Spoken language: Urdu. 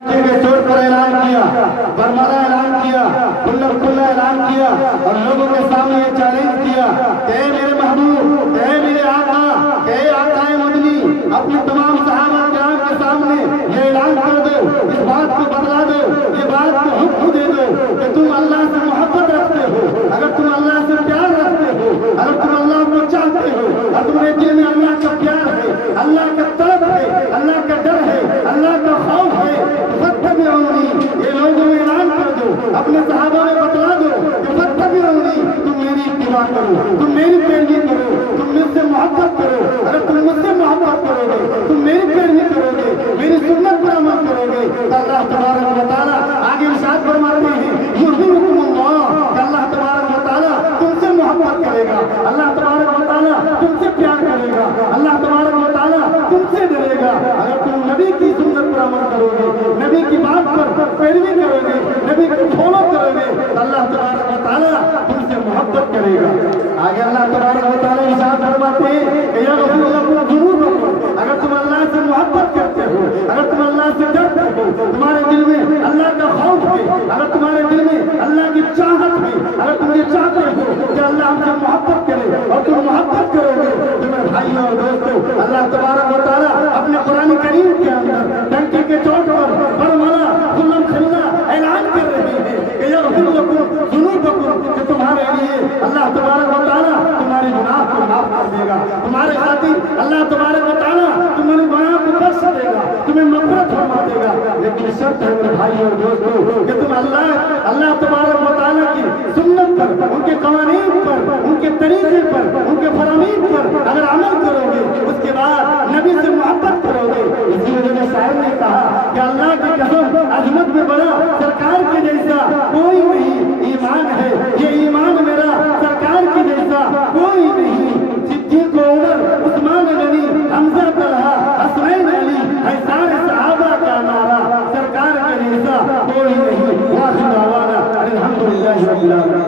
کے طور پر اعلان کیا، برملا اعلان کیا، کھلا اعلان کیا اور لوگوں کے سامنے یہ چیلنج کیا کہ اے میرے محبوب، اے میرے آقا، اے آقا مدنی، اپنے تمام صحابہ کرام کے سامنے یہ اعلان کر دو، اس بات کو بتلا دو، یہ بات کو حکم دے دو کہ تم اللہ سے محبت رکھتے ہو، اگر تم اللہ سے پیار رکھتے ہو، اگر تم اللہ کو چاہتے ہو اور تمہارے دل میں اللہ کا پیار ہے، اللہ کا طلب ہے، اللہ کا ڈر ہے، اللہ کا خوف ہے، یہ لوگوں میں اعلان کر دو، اپنے صحابہ میں بتلا دو کہ فتبعونی، تم میری اتباع کرو، تم میری پیروی کرو، تم مجھ سے محبت کرو، اگر تم مجھ سے محبت کرو گے، تم میری پیروی کرو گے، میری سنت پر عمل کرو گے تو اللہ تبارک و تعالیٰ آگے ارشاد فرماتے ہیں یحببکم اللہ، کہ اللہ تبارک و تعالیٰ تم سے محبت کرے گا، اللہ تبارک و تعالیٰ تم سے پیار کرے گا، اللہ تبارک و تعالیٰ تم سے ڈرے گا اگر تم نبی کی سنت پر عمل کرو گے، نبی کی بات پر پیروی کرو گے، نبی کو فالو کرو گے تو اللہ تبارک و تعالیٰ تم سے محبت کرے گا۔ آگے اللہ تبارک و تعالیٰ ارشاد فرماتے ہیں کہ یغفر لکم ذنوبکم، اگر تم اللہ سے محبت کرتے ہو، اگر تم اللہ سے ڈرتے ہو، تمہارے دل میں اللہ کا خوف ہے، اگر تمہارے دل میں اللہ کی چاہت ہے، اگر تم یہ چاہتے ہو کہ اللہ ہم سے محبت کرے اور تم محبت کرو گے تو میرے بھائیوں اور دوستوں، اللہ تبارک و تعالیٰ اپنے قرآن کریم کے اندر ڈنکے کے چوٹ پر برملا کھلا اعلان کر رہے ہیں کہ یغفر لکم ذنوبکم، کہ تمہارے لیے اللہ تبارک و تعالیٰ تمہارے گناہ کو معاف کر دے گا، تمہارے خاطر اللہ تبارک و تعالیٰ تمہارے گناہ کو بخش دے گا، تمہیں مغفرت فرما دے گا، لیکن شرط ہے میرے بھائی اور دوستوں کہ تم اللہ تبارک و تعالیٰ کی سنت پر، ان کے قوانین پر، ان کے طریقے پر، ان کے فرامین پر اگر عمل کرو گے، اس کے بعد نبی سے محبت کرو گے۔ اسی وجہ سے شاعر نے کہا کہ اللہ کی قسم عظمت میں بڑا سرکار کے جیسا کوئی نہیں، ایمان ہے یہ ایمان میرا، سرکار کے جیسا کوئی نہیں، صدیق عمر عثمان غنی حمزہ طلحہ حسنین علی ہے سارے صحابہ کا نعرہ، سرکار کے جیسا کوئی نہیں۔ واخر دعوانا الحمدللہ رب العالمین۔